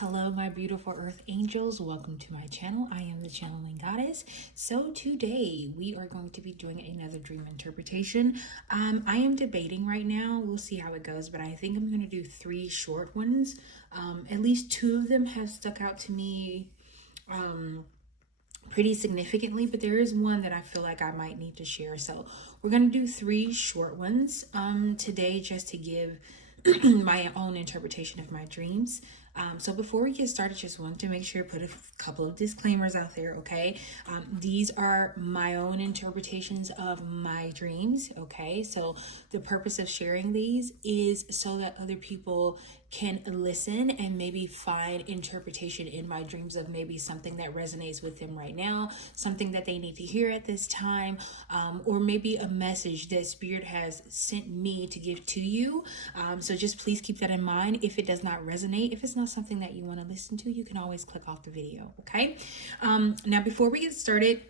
Hello, my beautiful earth angels. Welcome to my channel. I am the channeling goddess. So today we are going to be doing another dream interpretation. I am debating right now. We'll see how it goes, but I think I'm going to do 3 short ones. At least 2 of them have stuck out to me pretty significantly, but there is one that I feel like I might need to share. So we're going to do 3 short ones today, just to give my own interpretation of my dreams. So before we get started, just want to make sure put a couple of disclaimers out there, okay? These are my own interpretations of my dreams, okay? So the purpose of sharing these is so that other people can listen and maybe find interpretation in my dreams of maybe something that resonates with them right now, something that they need to hear at this time, or maybe a message that Spirit has sent me to give to you. So just please keep that in mind. If it does not resonate, if it's not something that you want to listen to, you can always click off the video, okay? Now, before we get started,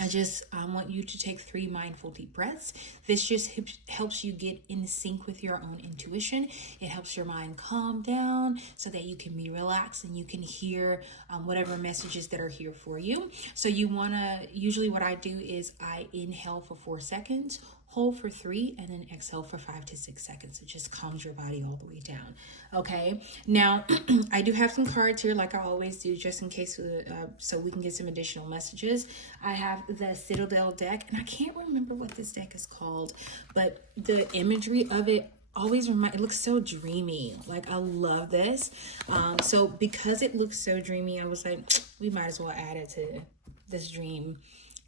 I just want you to take 3 mindful deep breaths. This just helps you get in sync with your own intuition. It helps your mind calm down so that you can be relaxed and you can hear whatever messages that are here for you. So you want to, usually what I do is I inhale for 4 seconds, hold for 3, and then exhale for 5 to 6 seconds. It just calms your body all the way down. Okay. Now, I do have some cards here, like I always do, just in case, so we can get some additional messages. I have the Citadel deck, and I can't remember what this deck is called, but the imagery of it always it looks so dreamy. Like, I love this. So because it looks so dreamy, I was like, we might as well add it to this dream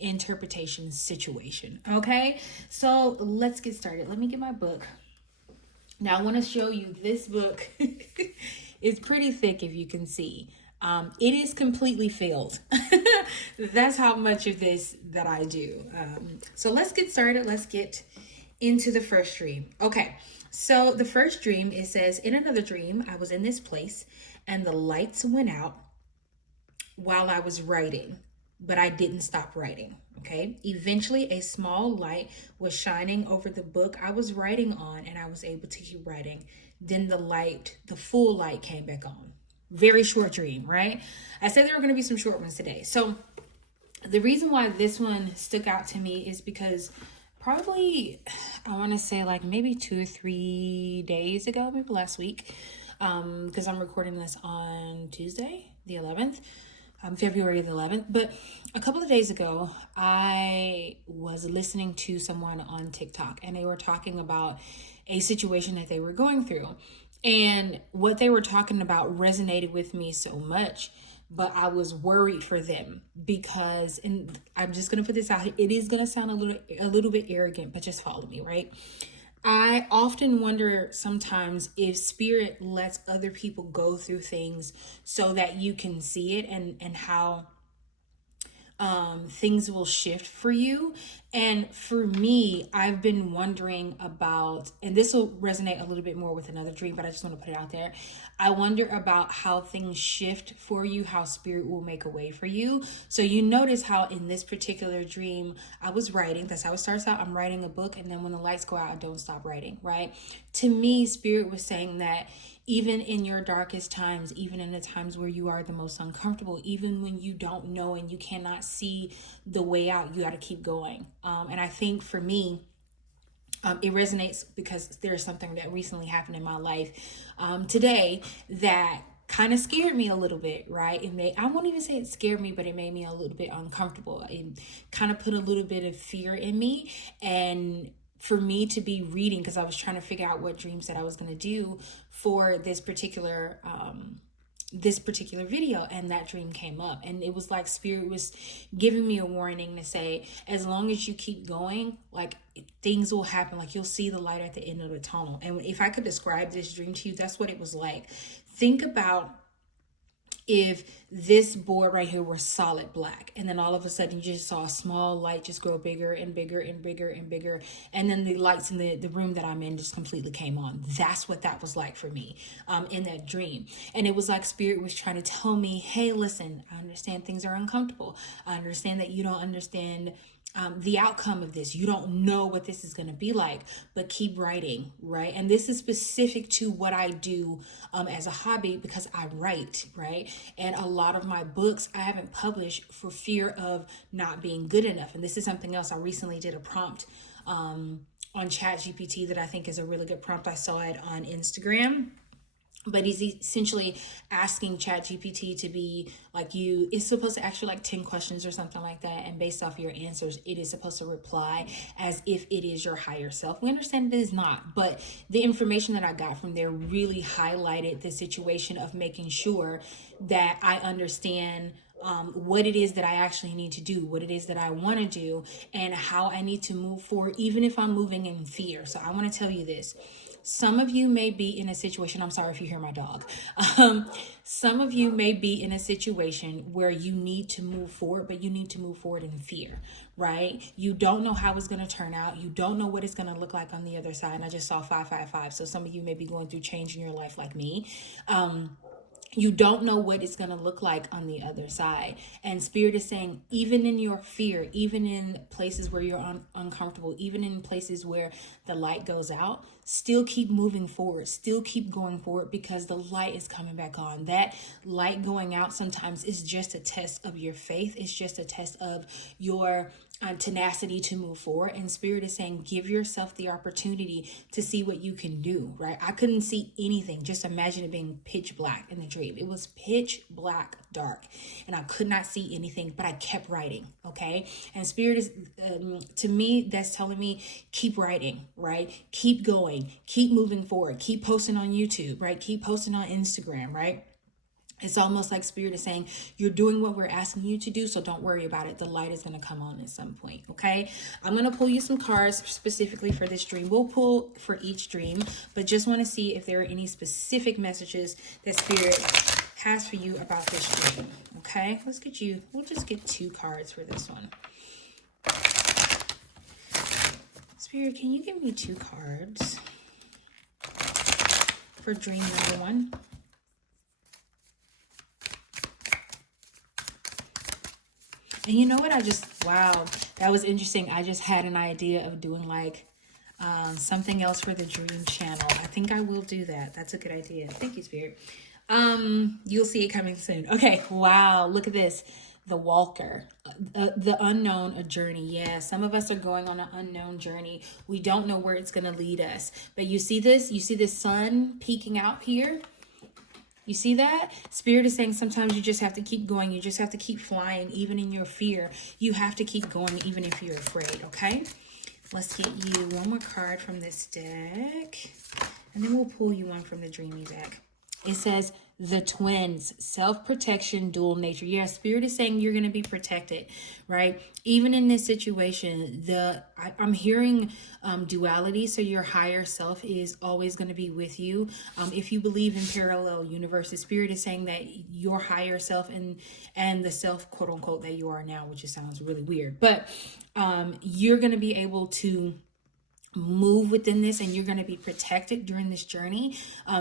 interpretation situation. Okay, so let's get started. Let me get my book. Now I want to show you this book. It's pretty thick, if you can see. It is completely filled. That's how much of this that I do. So let's get started. Let's get into the first dream. Okay, so the first dream, it says, in another dream, I was in this place and the lights went out while I was writing, but I didn't stop writing. Okay. Eventually, a small light was shining over the book I was writing on, and I was able to keep writing. Then the full light came back on. Very short dream, right? I said there were going to be some short ones today. So the reason why this one stuck out to me is because probably, I want to say like maybe 2 or 3 days ago, maybe last week, because I'm recording this on Tuesday, the 11th. February the 11th. But a couple of days ago, I was listening to someone on TikTok, and they were talking about a situation that they were going through. And what they were talking about resonated with me so much, but I was worried for them because, and I'm just going to put this out here, it is going to sound a little bit arrogant, but just follow me, right? I often wonder sometimes if Spirit lets other people go through things so that you can see it, and how things will shift for you. And for me, I've been wondering about, and this will resonate a little bit more with another dream, but I just want to put it out there. I wonder about how things shift for you, how Spirit will make a way for you. So you notice how in this particular dream, I was writing. That's how it starts out. I'm writing a book, and then when the lights go out, I don't stop writing, right? To me, Spirit was saying that even in your darkest times, even in the times where you are the most uncomfortable, even when you don't know and you cannot see the way out, you got to keep going. And I think for me, it resonates because there's something that recently happened in my life today that kind of scared me a little bit, right? I won't even say it scared me, but it made me a little bit uncomfortable. It kind of put a little bit of fear in me. And for me to be reading, because I was trying to figure out what dreams that I was going to do for this particular video, and that dream came up, and it was like Spirit was giving me a warning to say, as long as you keep going, like, things will happen. Like, you'll see the light at the end of the tunnel. And if I could describe this dream to you, that's what it was like. Think about if this board right here were solid black, and then all of a sudden you just saw a small light just grow bigger and bigger and bigger and bigger, and then the lights in the room that I'm in just completely came on. That's what that was like for me in that dream. And it was like Spirit was trying to tell me, hey, listen, I understand things are uncomfortable. I understand that you don't understand the outcome of this. You don't know what this is going to be like, but keep writing, right? And this is specific to what I do as a hobby, because I write, right? And a lot of my books I haven't published for fear of not being good enough. And this is something else. I recently did a prompt on ChatGPT that I think is a really good prompt. I saw it on Instagram. But he's essentially asking ChatGPT to be like you. It's supposed to ask you like 10 questions or something like that. And based off your answers, it is supposed to reply as if it is your higher self. We understand it is not. But the information that I got from there really highlighted the situation of making sure that I understand what it is that I actually need to do, what it is that I want to do, and how I need to move forward, even if I'm moving in fear. So I want to tell you this. Some of you may be in a situation, I'm sorry if you hear my dog. Some of you may be in a situation where you need to move forward, but you need to move forward in fear, right? You don't know how it's going to turn out. You don't know what it's going to look like on the other side. And I just saw 555. So some of you may be going through change in your life like me. You don't know what it's going to look like on the other side. And Spirit is saying, even in your fear, even in places where you're uncomfortable, even in places where the light goes out, still keep moving forward, still keep going forward, because the light is coming back on. That light going out sometimes is just a test of your faith. It's just a test of your tenacity to move forward. And Spirit is saying, give yourself the opportunity to see what you can do, right? I couldn't see anything. Just imagine it being pitch black in the dream. It was pitch black dark and I could not see anything, but I kept writing. Okay. And Spirit is, to me, that's telling me, keep writing, right? Keep going, keep moving forward, keep posting on YouTube, right? Keep posting on Instagram, right? It's almost like Spirit is saying, you're doing what we're asking you to do, so don't worry about it. The light is going to come on at some point, okay? I'm going to pull you some cards specifically for this dream. We'll pull for each dream, but just want to see if there are any specific messages that Spirit has for you about this dream, okay? We'll just get 2 cards for this one. Spirit, can you give me 2 cards for dream number 1? And you know what? Wow, that was interesting. I just had an idea of doing like something else for the dream channel. I think I will do that. That's a good idea. Thank you, Spirit. You'll see it coming soon. Okay. Wow. Look at this. The walker, the unknown, a journey. Yeah. Some of us are going on an unknown journey. We don't know where it's going to lead us, but you see this sun peeking out here. You see that? Spirit is saying sometimes you just have to keep going. You just have to keep flying, even in your fear. You have to keep going, even if you're afraid, okay? Let's get you one more card from this deck, and then we'll pull you one from the Dreamy deck. It says, the twins, self-protection, dual nature. Yeah, Spirit is saying you're going to be protected, right? Even in this situation, I'm hearing duality. So your higher self is always going to be with you. If you believe in parallel universes, Spirit is saying that your higher self and the self, quote unquote, that you are now, which just sounds really weird, but you're going to be able to move within this, and you're going to be protected during this journey,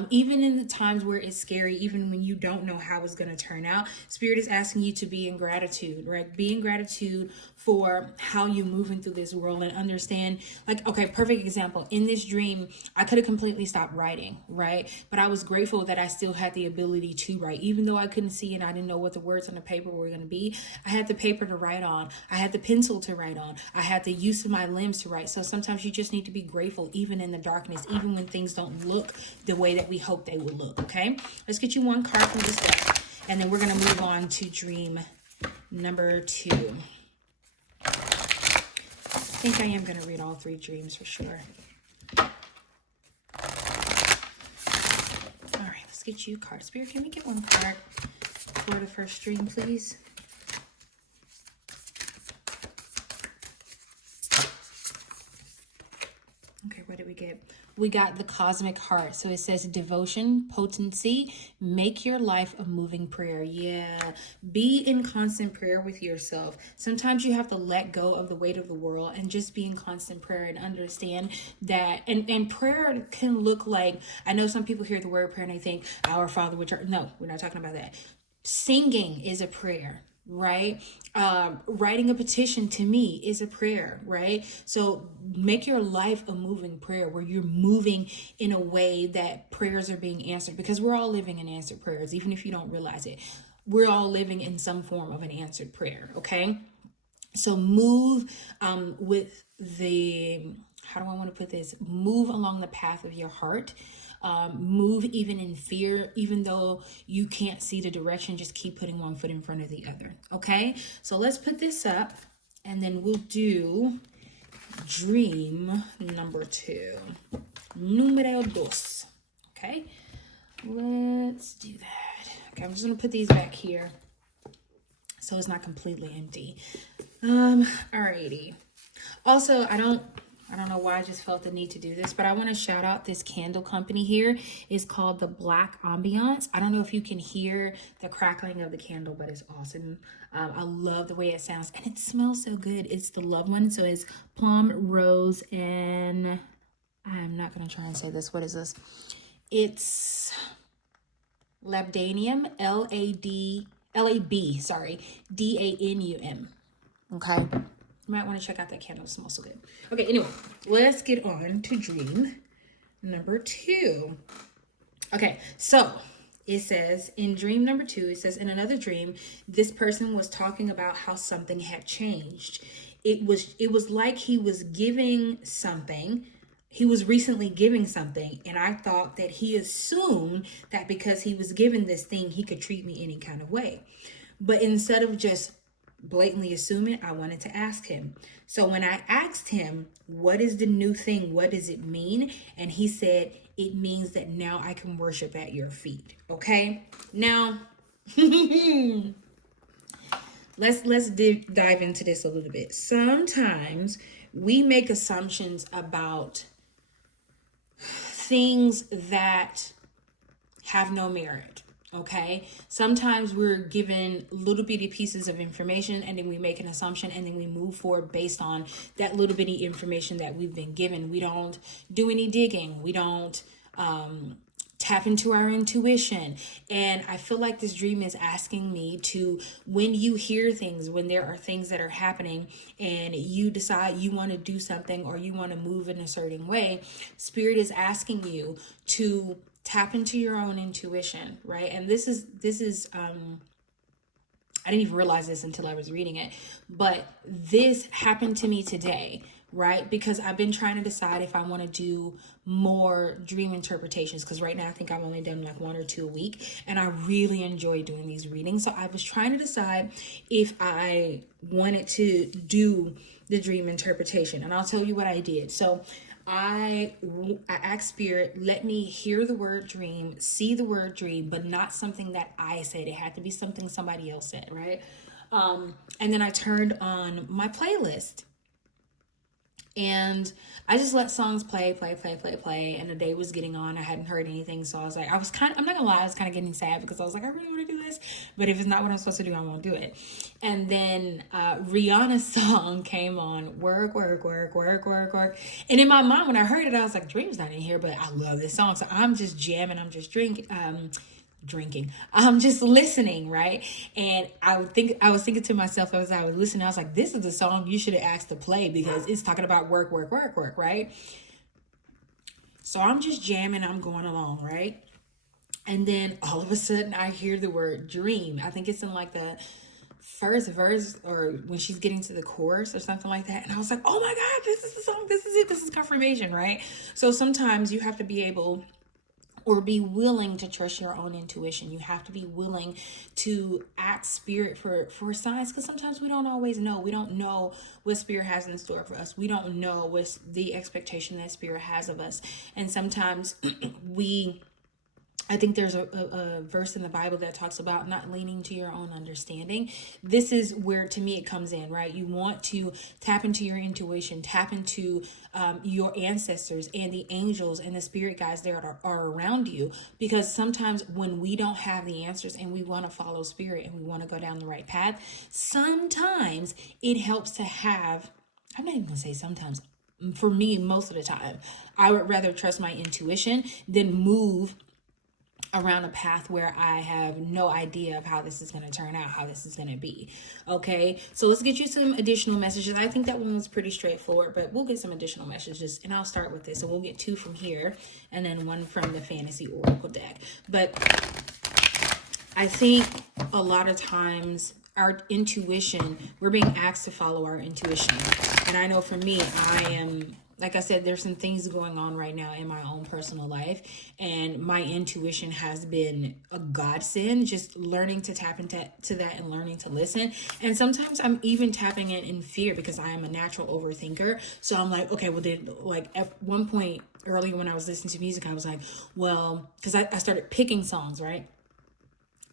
even in the times where it's scary, even when you don't know how it's going to turn out. Spirit is asking you to be in gratitude, right? Be in gratitude for how you're moving through this world, and understand, like, okay, perfect example. In this dream, I could have completely stopped writing, right? But I was grateful that I still had the ability to write, even though I couldn't see and I didn't know what the words on the paper were going to be. I had the paper to write on. I had the pencil to write on. I had the use of my limbs to write. So sometimes you just need to be grateful, even in the darkness, even when things don't look the way that we hope they will look. Okay, let's get you one card from this deck, and then we're going to move on to dream number 2. I think I am going to read all 3 dreams for sure. All right, let's get you a card. Spirit, can we get one card for the first dream, please? Okay, what did we get? We got the cosmic heart. So it says devotion, potency, make your life a moving prayer. Yeah, be in constant prayer with yourself. Sometimes you have to let go of the weight of the world and just be in constant prayer, and understand that. And prayer can look like, I know some people hear the word prayer and they think, our Father which art. No, we're not talking about that. Singing is a prayer. right? Writing a petition to me is a prayer, right? So make your life a moving prayer where you're moving in a way that prayers are being answered, because we're all living in answered prayers, even if you don't realize it. We're all living in some form of an answered prayer, okay? So move with the, how do I want to put this? Move along the path of your heart. Move even in fear, even though you can't see the direction, just keep putting one foot in front of the other. Okay, so let's put this up and then we'll do dream number 2. Numero dos. Okay, let's do that. Okay, I'm just gonna put these back here so it's not completely empty. Alrighty. Also, I don't know why I just felt the need to do this, but I want to shout out this candle company here. It's called the Black Ambiance. I don't know if you can hear the crackling of the candle, but it's awesome. I love the way it sounds, and it smells so good. It's the Love one, so it's plum, rose, and I'm not going to try and say this. What is this? It's labdanum, DANUM. Okay. You might want to check out that candle. It smells so good. Okay, anyway, let's get on to dream number 2. Okay, so it says in dream number 2, it says, in another dream, this person was talking about how something had changed. It was like he was giving something. He was recently giving something, and I thought that he assumed that because he was given this thing, he could treat me any kind of way. But instead of just blatantly assuming, I wanted to ask him. So when I asked him, what is the new thing? What does it mean? And he said, it means that now I can worship at your feet. Okay. Now, let's dive into this a little bit. Sometimes we make assumptions about things that have no merit. Okay, sometimes we're given little bitty pieces of information and then we make an assumption and then we move forward based on that little bitty information that we've been given. We don't do any digging. We don't tap into our intuition. And I feel like this dream is asking me to, when you hear things, when there are things that are happening and you decide you want to do something or you want to move in a certain way, Spirit is asking you to tap into your own intuition, right? And this is I didn't even realize this until I was reading it, but this happened to me today, right? Because I've been trying to decide if I want to do more dream interpretations, because right now I think I've only done like 1 or 2 a week, and I really enjoy doing these readings. So I was trying to decide if I wanted to do the dream interpretation, and I'll tell you what I did. So I asked Spirit, let me hear the word dream, see the word dream, but not something that I said. It had to be something somebody else said, right? And then I turned on my playlist and I just let songs play. And the day was getting on. I hadn't heard anything. So I was like, I'm not gonna lie, I was kind of getting sad because I was like, I really want to do this. But if it's not what I'm supposed to do, I won't do it. And then Rihanna's song came on, work. And in my mind, when I heard it, I was like, Dream's not in here, but I love this song. So I'm just jamming. I'm just drinking. I'm just listening, right? And I was thinking to myself as I was listening, I was like, this is the song you should have asked to play because it's talking about work, right? So I'm just jamming, I'm going along, right? And then all of a sudden I hear the word dream. I think it's in like the first verse or when she's getting to the chorus or something like that. And I was like, oh my God, this is the song. This is it. This is confirmation, right? So sometimes you have to be able or be willing to trust your own intuition. You have to be willing to ask Spirit for signs, because sometimes we don't always know. We don't know what Spirit has in store for us. We don't know what's the expectation that Spirit has of us. And sometimes I think there's a verse in the Bible that talks about not leaning to your own understanding. This is where, to me, it comes in, right? You want to tap into your intuition, tap into your ancestors and the angels and the spirit guides that are around you. Because sometimes when we don't have the answers and we want to follow Spirit and we want to go down the right path, sometimes it helps to have, I'm not even going to say sometimes, for me, most of the time, I would rather trust my intuition than move around a path where I have no idea of how this is going to turn out, how this is going to be. Okay, so let's get you some additional messages. I think that one was pretty straightforward, but we'll get some additional messages, and I'll start with this. So we'll get 2 from here and then 1 from the Fantasy Oracle deck. But I think a lot of times our intuition, we're being asked to follow our intuition. And I know for me, I am, like I said, there's some things going on right now in my own personal life, and my intuition has been a godsend, just learning to tap into that and learning to listen. And sometimes I'm even tapping in fear, because I am a natural overthinker. So I'm like, okay, well then, like at one point earlier when I was listening to music, I was like, well, because I started picking songs, right?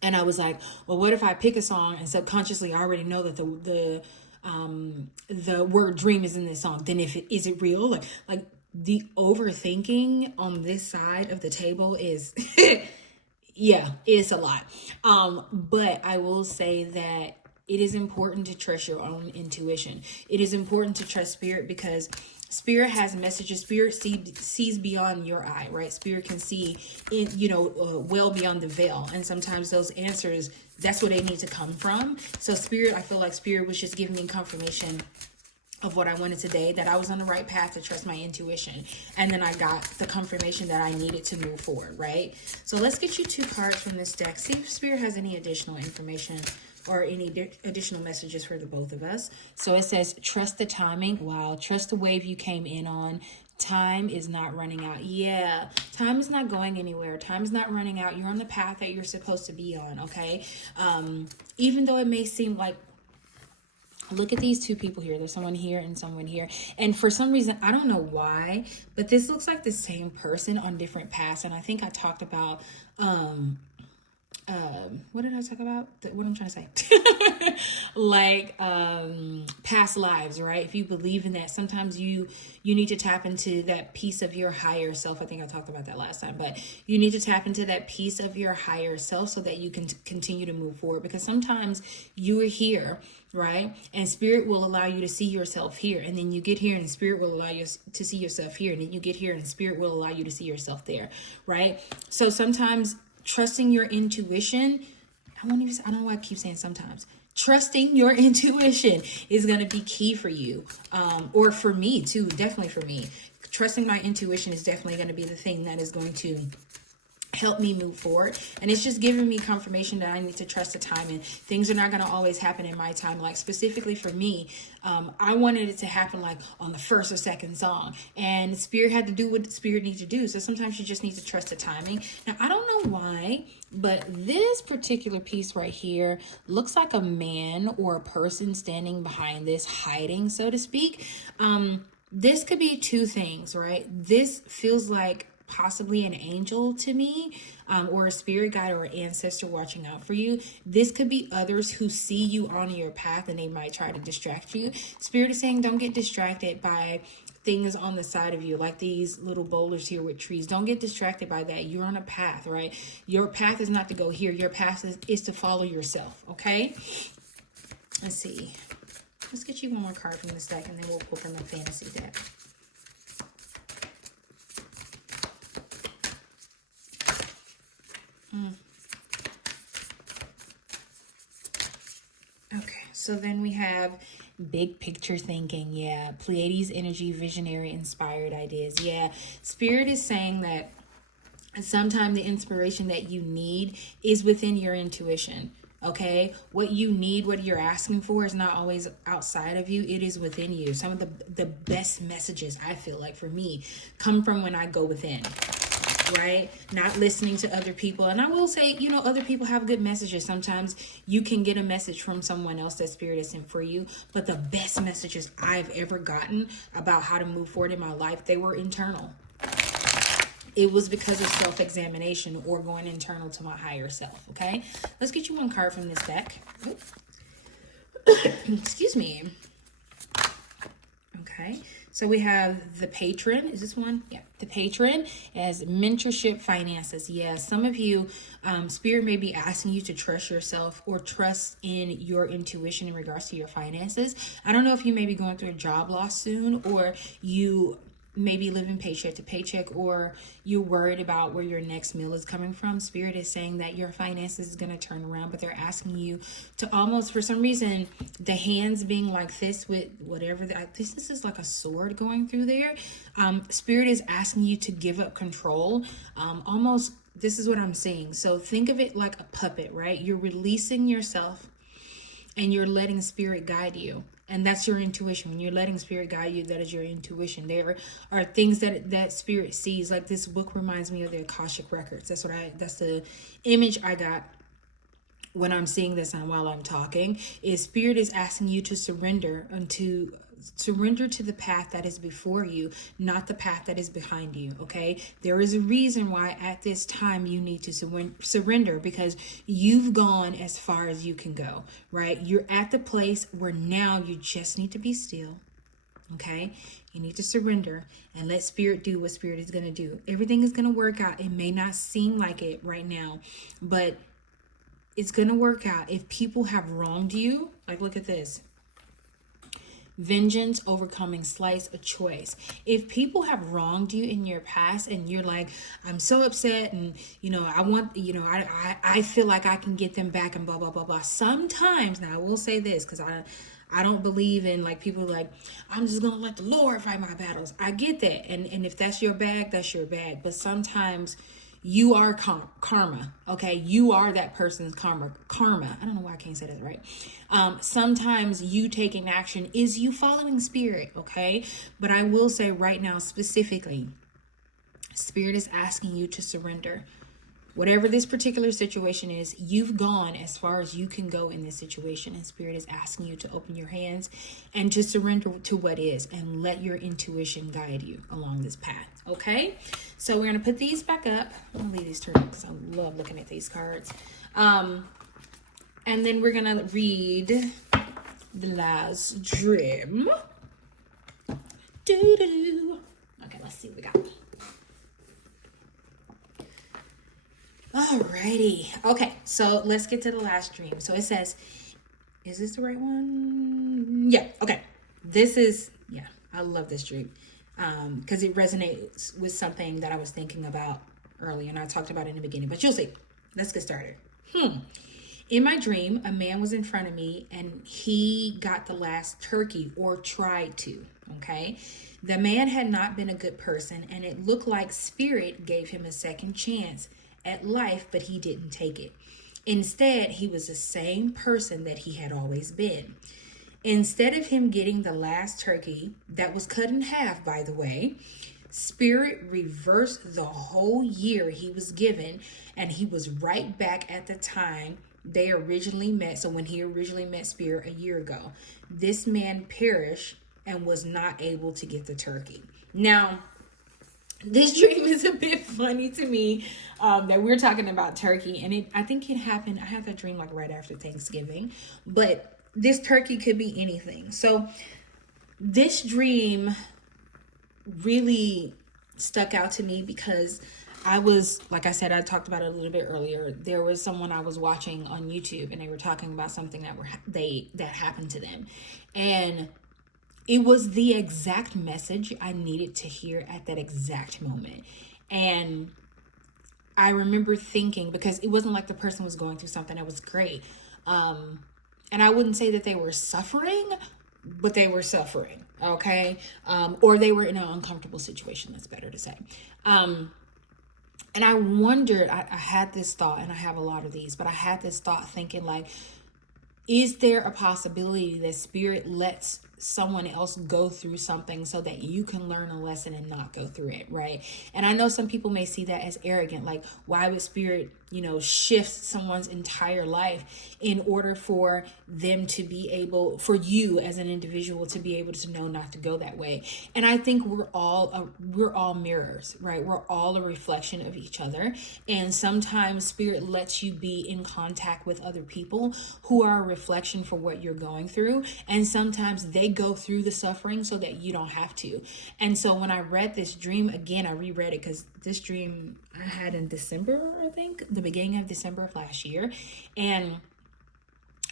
And I was like, well, what if I pick a song and subconsciously I already know that the word dream is in this song? Then is it real? Like the overthinking on this side of the table is, yeah, it's a lot. But I will say that it is important to trust your own intuition. It is important to trust spirit, because spirit has messages. Spirit sees beyond your eye, right? Spirit can see in, well beyond the veil. And sometimes those answers, that's where they need to come from. So spirit, I feel like spirit was just giving me confirmation of what I wanted today, that I was on the right path to trust my intuition. And then I got the confirmation that I needed to move forward, right? So let's get you 2 cards from this deck. See if spirit has any additional information or any additional messages for the both of us. So it says, trust the timing. Wow. Trust the wave you came in on. Time is not running out. Yeah, time is not going anywhere. Time is not running out. You're on the path that you're supposed to be on, okay? Even though it may seem like, look at these 2 people here. There's someone here and someone here. And for some reason, I don't know why, but this looks like the same person on different paths. And I think I talked about, what did I talk about? What I'm trying to say, like, past lives, right? If you believe in that, sometimes you need to tap into that piece of your higher self. I think I talked about that last time, but you need to tap into that piece of your higher self so that you can continue to move forward, because sometimes you are here, right? And spirit will allow you to see yourself here. And then you get here and spirit will allow you to see yourself here. And then you get here and spirit will allow you to see yourself there, right? So sometimes trusting your intuition, I don't know why I keep saying sometimes. Trusting your intuition is going to be key for you. Or for me too, definitely for me. Trusting my intuition is definitely going to be the thing that is going to help me move forward. And it's just giving me confirmation that I need to trust the timing. Things are not going to always happen in my time. Like specifically for me, I wanted it to happen like on the 1st or 2nd song, and spirit had to do what spirit needs to do. So sometimes you just need to trust the timing. Now, I don't know why, but this particular piece right here looks like a man or a person standing behind this, hiding, so to speak. This could be 2 things, right? This feels like possibly an angel to me, or a spirit guide or an ancestor watching out for you. This could be others who see you on your path and they might try to distract you. Spirit is saying don't get distracted by things on the side of you, like these little boulders here with trees. Don't get distracted by that. You're on a path, right? Your path is not to go here. Your path is to follow yourself, okay? Let's see. Let's get you one more card from this deck, and then we'll pull from the fantasy deck. Okay, so then we have big picture thinking. Yeah, Pleiades energy, visionary, inspired ideas. Yeah, spirit is saying that sometimes the inspiration that you need is within your intuition. Okay, what you need, what you're asking for, is not always outside of you. It is within you. Some of the best messages, I feel like, for me, come from when I go within. Right? Not listening to other people. And I will say, other people have good messages. Sometimes you can get a message from someone else that spirit has sent for you. But the best messages I've ever gotten about how to move forward in my life, they were internal. It was because of self-examination or going internal to my higher self. Okay? Let's get you one card from this deck. Excuse me. Okay. So we have the patron. Is this one? Yeah. The patron as mentorship, finances. Yeah. Some of you, spirit may be asking you to trust yourself or trust in your intuition in regards to your finances. I don't know if you may be going through a job loss soon, or you maybe living paycheck to paycheck, or you're worried about where your next meal is coming from, Spirit is saying that your finances is going to turn around, but they're asking you to almost, for some reason, the hands being like this with whatever, this is like a sword going through there. Spirit is asking you to give up control. Almost, this is what I'm seeing. So think of it like a puppet, right? You're releasing yourself and you're letting Spirit guide you. And that's your intuition. When you're letting Spirit guide you, that is your intuition. There are things that Spirit sees. Like this book reminds me of the Akashic Records. That's the image I got when I'm seeing this and while I'm talking, is Spirit is asking you to surrender to the path that is before you, not the path that is behind you. Okay, there is a reason why at this time you need to surrender, because you've gone as far as you can go, right? You're at the place where now you just need to be still. Okay, you need to surrender and let Spirit do what Spirit is going to do. Everything is going to work out. It may not seem like it right now, but it's going to work out. If people have wronged you, like look at this. Vengeance, overcoming, slice, a choice. If people have wronged you in your past and you're like, I'm so upset and, I want, I feel like I can get them back and blah, blah, blah, blah. Sometimes, now I will say this, because I don't believe in like people like, I'm just going to let the Lord fight my battles. I get that. And if that's your bag, that's your bag. But sometimes you are karma. Okay. You are that person's karma. I don't know why I can't say that right. Sometimes you taking action is you following Spirit. Okay. But I will say right now, specifically, Spirit is asking you to surrender. Whatever this particular situation is, you've gone as far as you can go in this situation, and Spirit is asking you to open your hands and to surrender to what is and let your intuition guide you along this path. Okay, so we're going to put these back up. I'm going to leave these turned up because I love looking at these cards. And then we're going to read the last dream. Okay, let's see what we got. Alrighty. Okay, so let's get to the last dream. So it says, is this the right one? Yeah, okay. I love this dream. Because it resonates with something that I was thinking about earlier, and I talked about it in the beginning, but you'll see. Let's get started. In my dream, a man was in front of me and he got the last turkey, or tried to, okay? The man had not been a good person, and it looked like Spirit gave him a second chance at life, but he didn't take it. Instead, he was the same person that he had always been. Instead of him getting the last turkey that was cut in half, by the way, Spirit reversed the whole year he was given, and he was right back at the time they originally met. So when he originally met Spirit a year ago, this man perished and was not able to get the turkey. Now, this dream is a bit funny to me, that we're talking about turkey, and I think it happened. I had that dream like right after Thanksgiving, but this turkey could be anything. So this dream really stuck out to me because I was, like I said, I talked about it a little bit earlier. There was someone I was watching on YouTube, and they were talking about something that happened to them, and it was the exact message I needed to hear at that exact moment. And I remember thinking, because it wasn't like the person was going through something that was great. And I wouldn't say that they were suffering, but they were suffering, okay? Or they were in an uncomfortable situation, that's better to say. And I wondered, I had this thought, and I have a lot of these, but I had this thought thinking like, is there a possibility that Spirit lets someone else go through something so that you can learn a lesson and not go through it, right? And I know some people may see that as arrogant, like why would Spirit, shift someone's entire life in order for them to be able, for you as an individual to be able to know not to go that way. And I think we're all mirrors, right? We're all a reflection of each other. And sometimes Spirit lets you be in contact with other people who are a reflection for what you're going through. And sometimes they go through the suffering so that you don't have to. And so when I read this dream again, I reread it because this dream I had in December, I think, the beginning of December of last year. And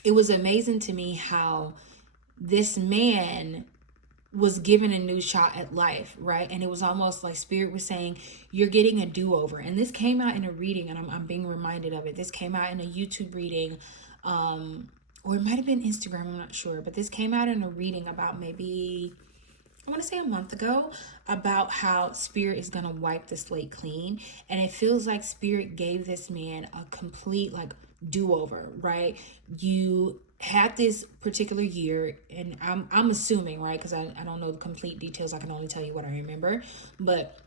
it was amazing to me how this man was given a new shot at life, right? And it was almost like Spirit was saying, you're getting a do-over. And this came out in a reading, and I'm being reminded of it. This came out in a YouTube reading, or it might have been Instagram, I'm not sure. But this came out in a reading about maybe, I want to say a month ago, about how Spirit is going to wipe the slate clean. And it feels like Spirit gave this man a complete like do-over, right? You had this particular year, and I'm assuming, right, because I don't know the complete details, I can only tell you what I remember, but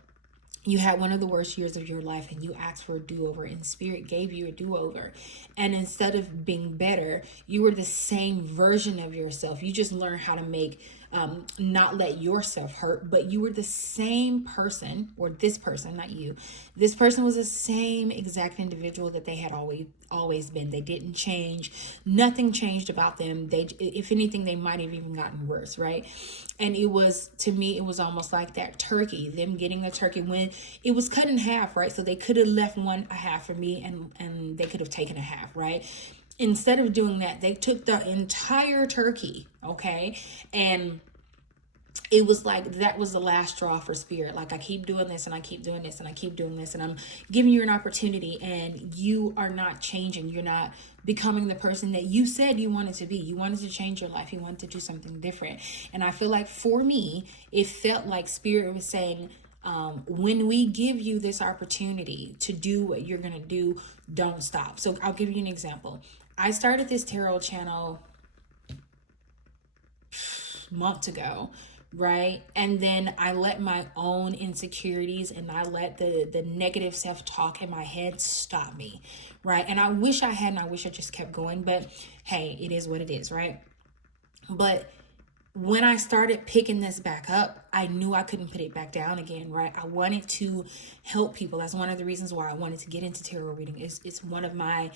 you had one of the worst years of your life and you asked for a do-over, and Spirit gave you a do-over. And instead of being better, you were the same version of yourself. You just learned how to make not let yourself hurt, but you were the same person, or this person, not you. This person was the same exact individual that they had always been. They didn't change. Nothing changed about them. They, if anything, they might have even gotten worse, right? And it was, to me, it was almost like that turkey, them getting a turkey when it was cut in half, right? So they could have left a half for me, and they could have taken a half, right? Instead of doing that, they took the entire turkey, okay? And it was like that was the last straw for Spirit. Like, I keep doing this and I keep doing this and I keep doing this, and I'm giving you an opportunity, and you are not changing. You're not becoming the person that you said you wanted to be. You wanted to change your life. You wanted to do something different. And I feel like for me, it felt like Spirit was saying, when we give you this opportunity to do what you're going to do, don't stop. So I'll give you an example. I started this tarot channel months ago, right? And then I let my own insecurities and I let the negative self-talk in my head stop me, right? And I wish I hadn't. I wish I just kept going, but hey, it is what it is, right? But when I started picking this back up, I knew I couldn't put it back down again, right? I wanted to help people. That's one of the reasons why I wanted to get into tarot reading. It's one of my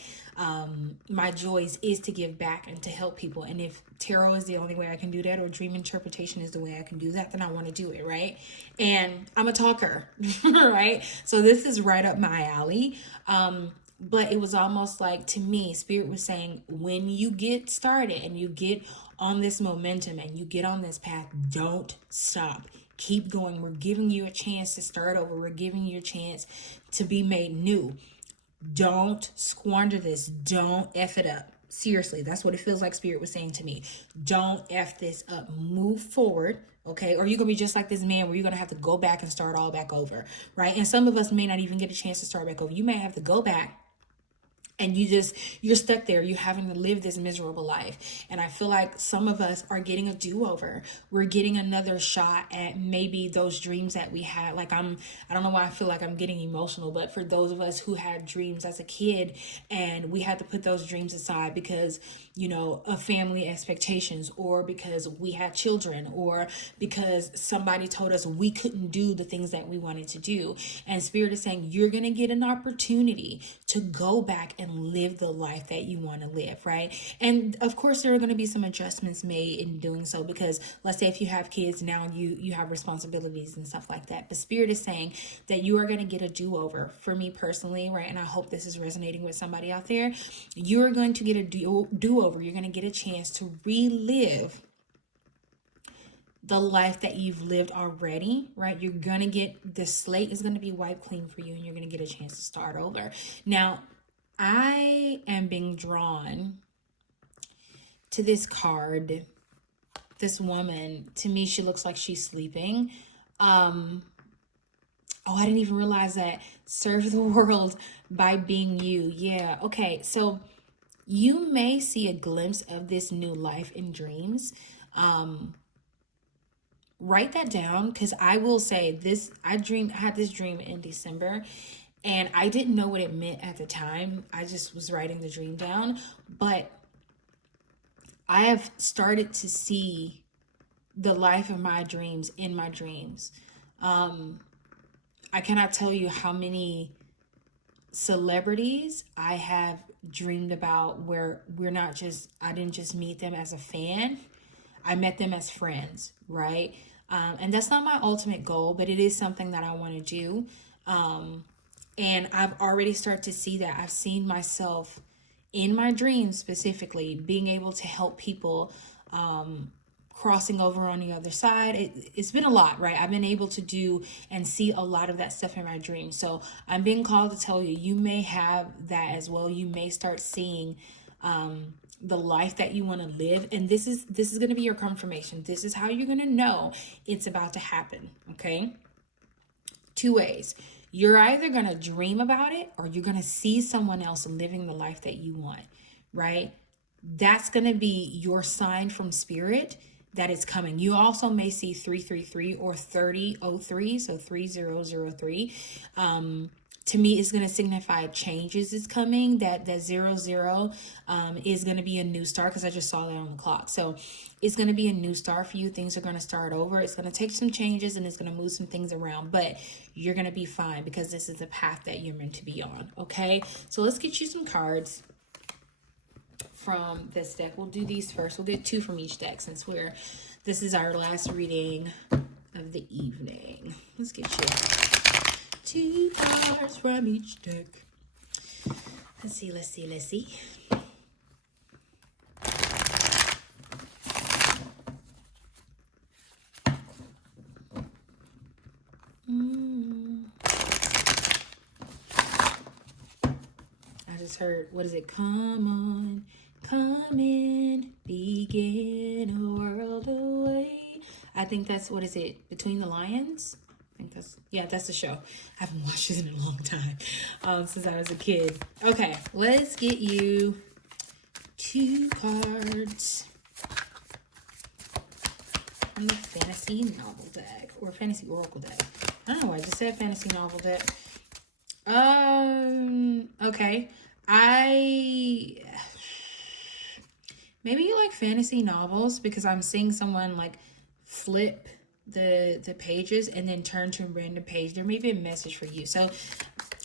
my joys is to give back and to help people. And if tarot is the only way I can do that, or dream interpretation is the way I can do that, then I want to do it, right? And I'm a talker, right? So this is right up my alley. But it was almost like, to me, Spirit was saying, when you get started and you get on this momentum and you get on this path, don't stop. Keep going. We're giving you a chance to start over. We're giving you a chance to be made new. Don't squander this. Don't F it up. Seriously, that's what it feels like Spirit was saying to me. Don't F this up. Move forward. Okay, or you're gonna be just like this man, where you're gonna have to go back and start all back over, right? And some of us may not even get a chance to start back over. You may have to go back, and you're stuck there. You're having to live this miserable life. And I feel like some of us are getting a do-over. We're getting another shot at maybe those dreams that we had. Like, I don't know why I feel like I'm getting emotional, but for those of us who had dreams as a kid and we had to put those dreams aside because, of family expectations, or because we had children, or because somebody told us we couldn't do the things that we wanted to do. And Spirit is saying, you're going to get an opportunity to go back and live the life that you want to live, right? And of course, there are going to be some adjustments made in doing so, because let's say if you have kids now, you have responsibilities and stuff like that. But Spirit is saying that you are going to get a do-over. For me personally, right, and I hope this is resonating with somebody out there, you're going to get a do-over. You're going to get a chance to relive the life that you've lived already, right? You're going to get, the slate is going to be wiped clean for you, and you're going to get a chance to start over. Now, I am being drawn to this card. This woman, to me, she looks like she's sleeping. Oh, I didn't even realize that. Serve the world by being you. Yeah. Okay. So you may see a glimpse of this new life in dreams. Write that down, because I will say this. I had this dream in December, and I didn't know what it meant at the time. I just was writing the dream down. But I have started to see the life of my dreams in my dreams. I cannot tell you how many celebrities I have dreamed about where I didn't just meet them as a fan. I met them as friends, right? And that's not my ultimate goal, but it is something that I want to do. And I've already started to see that. I've seen myself in my dreams specifically being able to help people crossing over on the other side. It's been a lot, right? I've been able to do and see a lot of that stuff in my dreams. So I'm being called to tell you, you may have that as well. You may start seeing the life that you want to live, and this is going to be your confirmation. This is how you're going to know it's about to happen. Okay, two ways. You're either going to dream about it, or you're going to see someone else living the life that you want, right? That's going to be your sign from spirit that it's coming. You also may see 333 or 3003, so 3003. To me, it's going to signify changes is coming. That 00 is going to be a new start, because I just saw that on the clock. So it's going to be a new start for you. Things are going to start over. It's going to take some changes, and it's going to move some things around, but you're going to be fine, because this is the path that you're meant to be on. Okay, so let's get you some cards from this deck. We'll do these first. We'll get 2 from each deck, since this is our last reading of the evening. Let's get you 2 cards from each deck. Let's see. I just heard, what is it? Come in, begin a world away. I think that's, what is it? Between the Lions? I think that's the show. I haven't watched it in a long time, since I was a kid. Okay, let's get you 2 cards from the fantasy novel deck, or fantasy oracle deck. I don't know why I just said fantasy novel deck. Okay. Maybe you like fantasy novels, because I'm seeing someone like flip the pages and then turn to a random page. There may be a message for you. So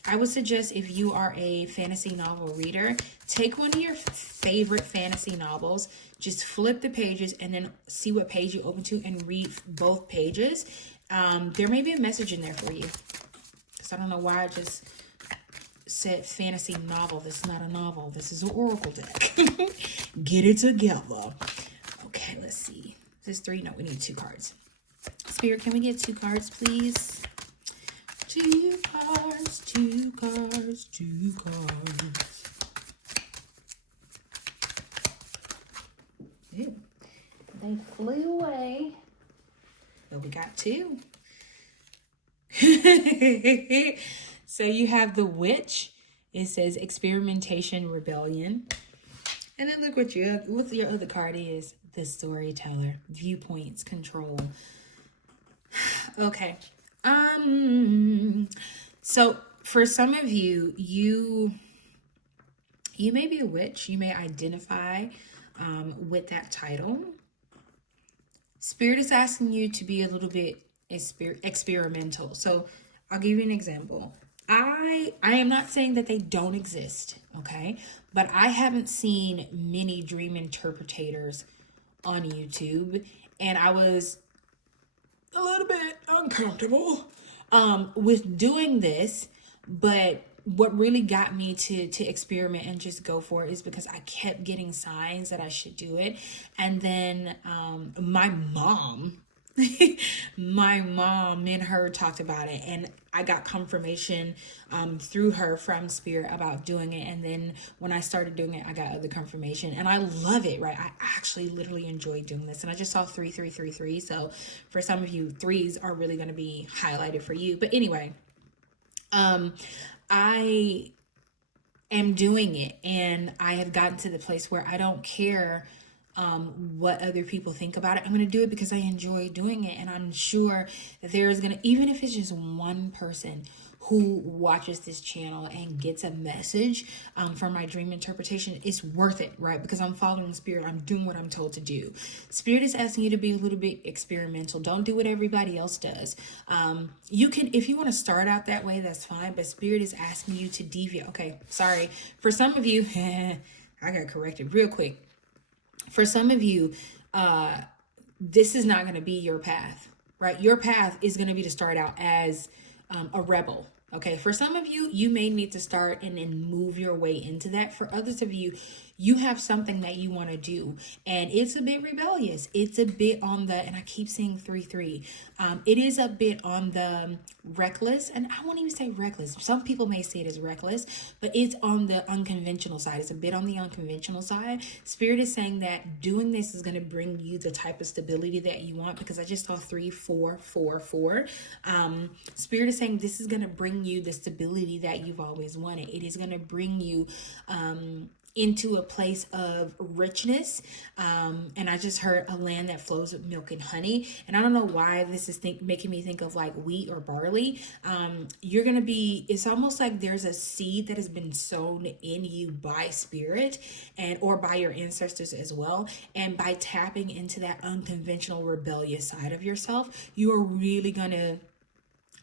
I would suggest, if you are a fantasy novel reader, take one of your favorite fantasy novels, just flip the pages and then see what page you open to and read both pages. There may be a message in there for you, because I don't know why I just said fantasy novel. This is not a novel. This is an oracle deck. Get it together. Okay, let's see. This is 3. No, we need 2 cards. Spirit, can we get 2 cards, please? 2 cards, 2 cards, 2 cards. Ew. They flew away. But we got 2. So you have the Witch. It says experimentation, rebellion. And then look what your other card is. The Storyteller, viewpoints, control. Okay. So for some of you, you may be a witch. You may identify with that title. Spirit is asking you to be a little bit experimental. So I'll give you an example. I am not saying that they don't exist, okay? But I haven't seen many dream interpretators on YouTube, and I was a little bit uncomfortable with doing this. But what really got me to experiment and just go for it is because I kept getting signs that I should do it. And then my mom me and her talked about it, and I got confirmation through her from Spirit about doing it. And then when I started doing it, I got other confirmation, and I love it, right? I actually literally enjoy doing this. And I just saw 3333, so for some of you, 3s are really going to be highlighted for you. But anyway, I am doing it, and I have gotten to the place where I don't care what other people think about it. I'm going to do it because I enjoy doing it. And I'm sure that there is going to, even if it's just one person who watches this channel and gets a message from my dream interpretation, it's worth it, right? Because I'm following Spirit. I'm doing what I'm told to do. Spirit is asking you to be a little bit experimental. Don't do what everybody else does. You can, if you want to start out that way, that's fine. But Spirit is asking you to deviate. Okay, sorry. For some of you, I got corrected real quick. For some of you, this is not going to be your path, right? Your path is going to be to start out as a rebel, Okay, for some of you, you may need to start and move your way into that. For others of you, you have something that you want to do, and it's a bit rebellious. It's a bit on the, and I keep saying 3-3. It is a bit on the reckless, and I won't even say reckless. Some people may say it as reckless, but it's on the unconventional side. It's a bit on the unconventional side. Spirit is saying that doing this is going to bring you the type of stability that you want, because I just saw 3, 4, 4, 4. Spirit is saying this is going to bring you the stability that you've always wanted. It is going to bring you into a place of richness. And I just heard a land that flows with milk and honey. And I don't know why this is making me think of like wheat or barley. You're going to be, it's almost like there's a seed that has been sown in you by spirit and or by your ancestors as well. And by tapping into that unconventional rebellious side of yourself, you are really going to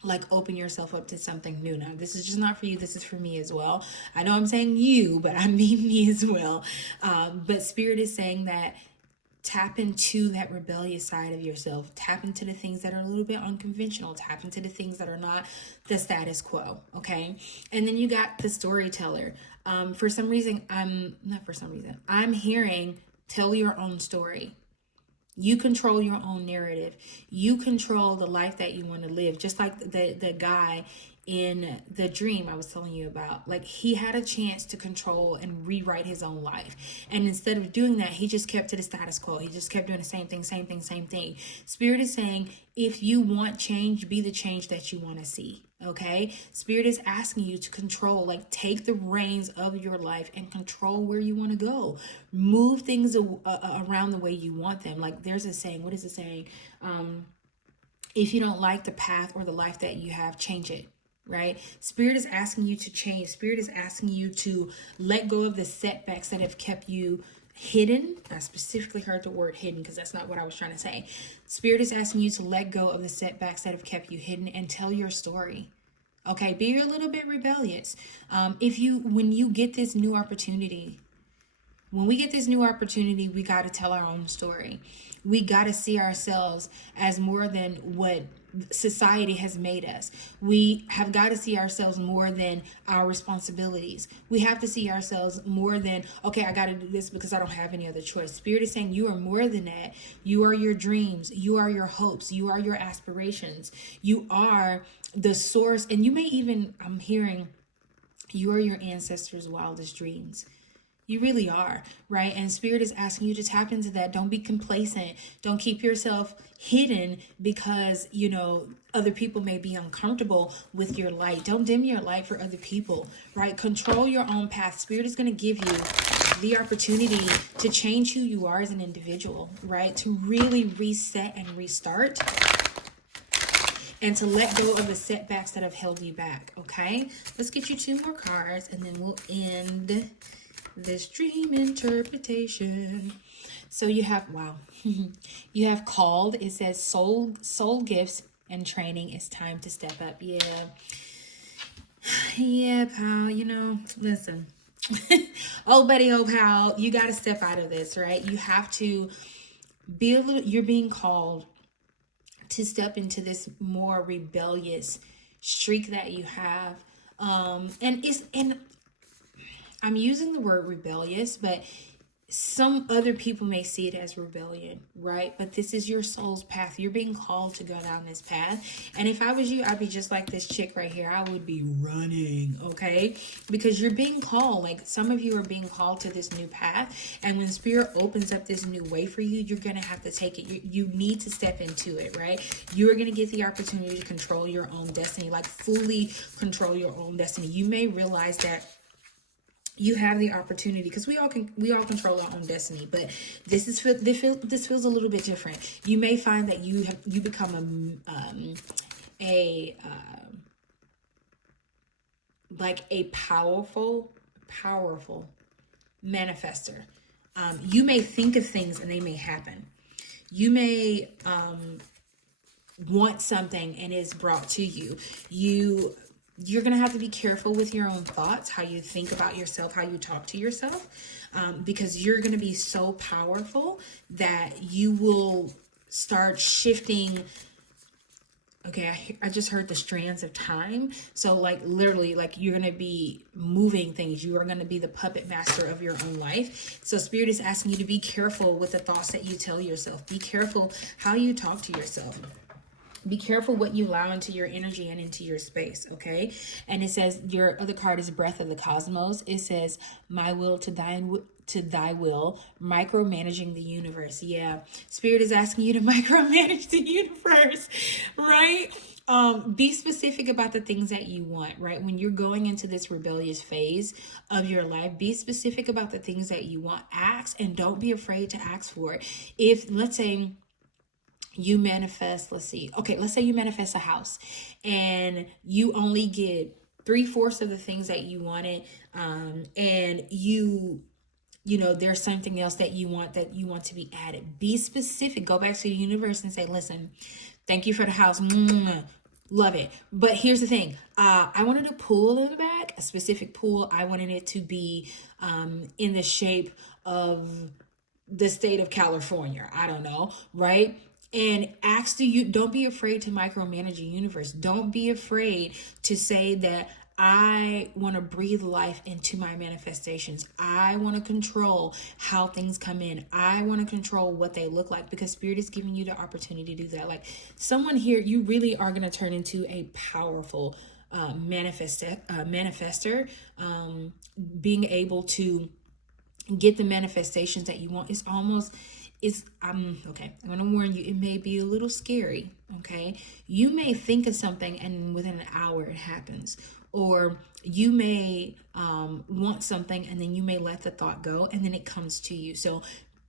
like open yourself up to something new. Now, this is just not for you. This is for me as well. I know I'm saying you, but I mean me as well. But Spirit is saying that tap into that rebellious side of yourself. Tap into the things that are a little bit unconventional. Tap into the things that are not the status quo. Okay. And then you got the storyteller. For some reason, I'm hearing tell your own story. You control your own narrative. You control the life that you want to live. Just like the guy in the dream I was telling you about. Like, he had a chance to control and rewrite his own life. And instead of doing that, he just kept to the status quo. He just kept doing the same thing, same thing, same thing. Spirit is saying, if you want change, be the change that you want to see. Okay, Spirit is asking you to control, like take the reins of your life and control where you want to go. Move things around the way you want them. Like there's a saying, what is it saying? If you don't like the path or the life that you have, change it. Right? Spirit is asking you to change. Spirit is asking you to let go of the setbacks that have kept you hidden. I specifically heard the word hidden because that's not what I was trying to say. Spirit is asking you to let go of the setbacks that have kept you hidden and tell your story. Okay, be a little bit rebellious. When you get this new opportunity, when we get this new opportunity, we got to tell our own story. We got to see ourselves as more than what society has made us. We have got to see ourselves more than our responsibilities. We have to see ourselves more than, okay, I got to do this because I don't have any other choice. Spirit is saying you are more than that. You are your dreams. You are your hopes. You are your aspirations. You are the source. And you may even, I'm hearing, you are your ancestors' wildest dreams. You really are, right? And Spirit is asking you to tap into that. Don't be complacent. Don't keep yourself hidden because, other people may be uncomfortable with your light. Don't dim your light for other people, right? Control your own path. Spirit is going to give you the opportunity to change who you are as an individual, right? To really reset and restart and to let go of the setbacks that have held you back, okay? Let's get you 2 more cards and then we'll end this dream interpretation. So you have, you have called. It says soul gifts and training. It's time to step up. Yeah, pal, listen. Oh, buddy, oh, pal, you got to step out of this, right? You have to you're being called to step into this more rebellious streak that you have. And I'm using the word rebellious, but some other people may see it as rebellion, right? But this is your soul's path. You're being called to go down this path. And if I was you, I'd be just like this chick right here. I would be running, okay? Because you're being called. Like some of you are being called to this new path. And when Spirit opens up this new way for you, you're going to have to take it. You need to step into it, right? You're going to get the opportunity to control your own destiny, like fully control your own destiny. You may realize that you have the opportunity, because we all control our own destiny, but this feels a little bit different. You may find that you become a powerful manifester. You may think of things and they may happen. You may want something and it's brought to you. You're going to have to be careful with your own thoughts, how you think about yourself, how you talk to yourself, because you're going to be so powerful that you will start shifting. Okay, I just heard the strands of time. So like literally like you're going to be moving things. You are going to be the puppet master of your own life. So Spirit is asking you to be careful with the thoughts that you tell yourself. Be careful how you talk to yourself. Be careful what you allow into your energy and into your space, okay? And it says, your other card is Breath of the Cosmos. It says, my will to thy will, micromanaging the universe. Yeah, Spirit is asking you to micromanage the universe, right? Be specific about the things that you want, right? When you're going into this rebellious phase of your life, be specific about the things that you want. Ask, and don't be afraid to ask for it. If, let's say, you manifest, let's say you manifest a house and you only get 3/4 of the things that you wanted, and you know there's something else that you want to be added. Be specific. Go back to the universe and say, listen, thank you for the house. Love it. But here's the thing. I wanted a pool in the back, a specific pool. I wanted it to be in the shape of the state of California. I don't know, right? And don't be afraid to micromanage the universe. Don't be afraid to say that I want to breathe life into my manifestations. I want to control how things come in. I want to control what they look like, because Spirit is giving you the opportunity to do that. Like someone here, you really are going to turn into a powerful manifester. Being able to get the manifestations that you want. Okay, I'm gonna warn you, it may be a little scary. Okay, you may think of something and within an hour it happens, or you may want something and then you may let the thought go and then it comes to you. So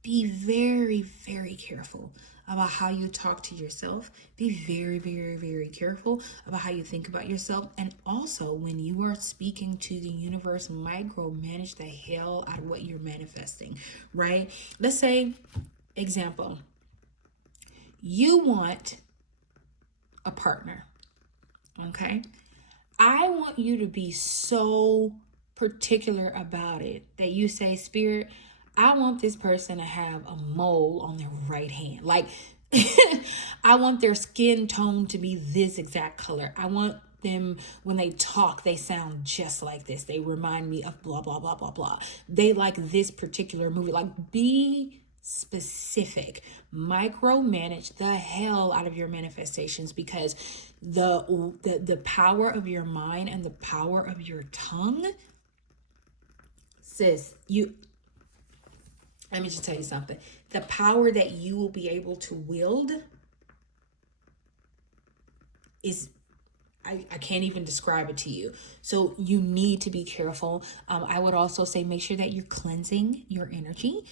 be very, very careful about how you talk to yourself. Be very, very, very careful about how you think about yourself. And also, when you are speaking to the universe, micromanage the hell out of what you're manifesting, right? Let's say, example, you want a partner, okay? I want you to be so particular about it that you say, Spirit, I want this person to have a mole on their right hand. Like, I want their skin tone to be this exact color. I want them, when they talk, they sound just like this. They remind me of blah, blah, blah, blah, blah. They like this particular movie. Like, be specific. Micromanage the hell out of your manifestations, because the power of your mind and the power of your tongue, sis, let me just tell you something. The power that you will be able to wield is, I can't even describe it to you. So you need to be careful. I would also say make sure that you're cleansing your energy.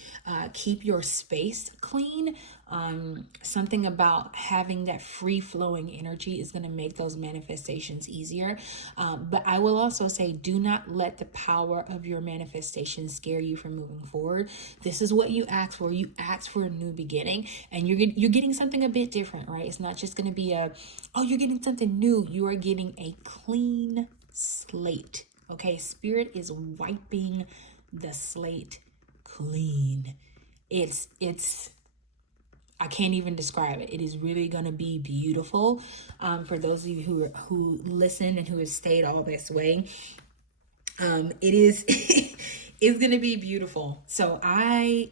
Keep your space clean. Something about having that free flowing energy is going to make those manifestations easier. But I will also say, do not let the power of your manifestation scare you from moving forward. This is what you asked for. You asked for a new beginning, and you're getting something a bit different, right? It's not just going to be you're getting something new. You are getting a clean slate. Okay, Spirit is wiping the slate clean. It's I can't even describe it. It is really going to be beautiful. For those of you who listen and who have stayed all this way, it is it's going to be beautiful. So I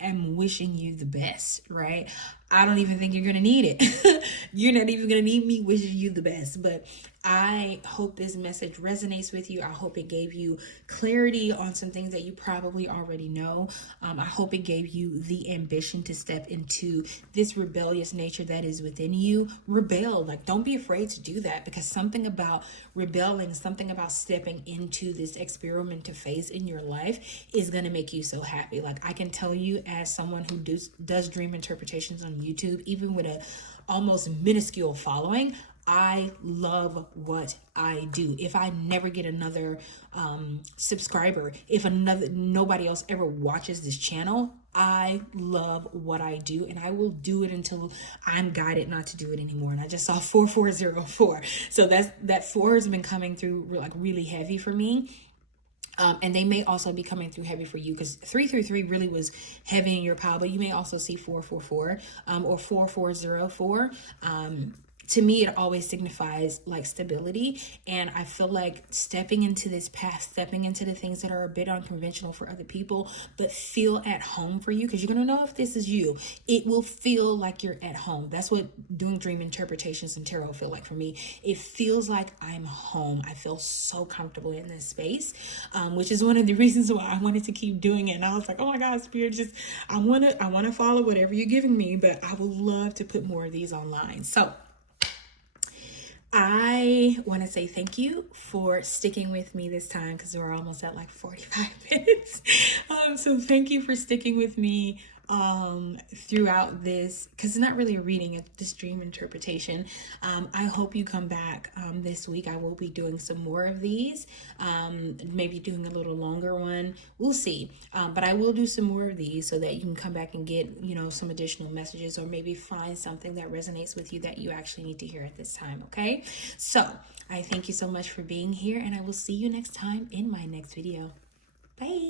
am wishing you the best, right? I don't even think you're going to need it. You're not even going to need me wishing you the best, but I hope this message resonates with you. I hope it gave you clarity on some things that you probably already know. I hope it gave you the ambition to step into this rebellious nature that is within you. Rebel. Like, don't be afraid to do that, because something about rebelling, something about stepping into this experimental phase in your life is going to make you so happy. Like, I can tell you, as someone who does dream interpretations on YouTube, even with a almost minuscule following, I love what I do. If I never get another subscriber, if nobody else ever watches this channel, I love what I do, and I will do it until I'm guided not to do it anymore. And I just saw 4404. So that 4 has been coming through like really heavy for me. And they may also be coming through heavy for you, because 333 really was heavy in your pile, but you may also see 444 or 4404. to me, it always signifies like stability. And I feel like stepping into this path, stepping into the things that are a bit unconventional for other people, but feel at home for you, because you're going to know if this is you. It will feel like you're at home. That's what doing dream interpretations and tarot feel like for me. It feels like I'm home. I feel so comfortable in this space, which is one of the reasons why I wanted to keep doing it. And I was like, oh my God, Spirit, just I want to follow whatever you're giving me, but I would love to put more of these online. So I want to say thank you for sticking with me this time, because we're almost at like 45 minutes. So thank you for sticking with me throughout this, because it's not really a reading, it's this dream interpretation. I hope you come back this week. I will be doing some more of these, maybe doing a little longer one. We'll see. But I will do some more of these so that you can come back and get, some additional messages, or maybe find something that resonates with you that you actually need to hear at this time. Okay. So I thank you so much for being here, and I will see you next time in my next video. Bye.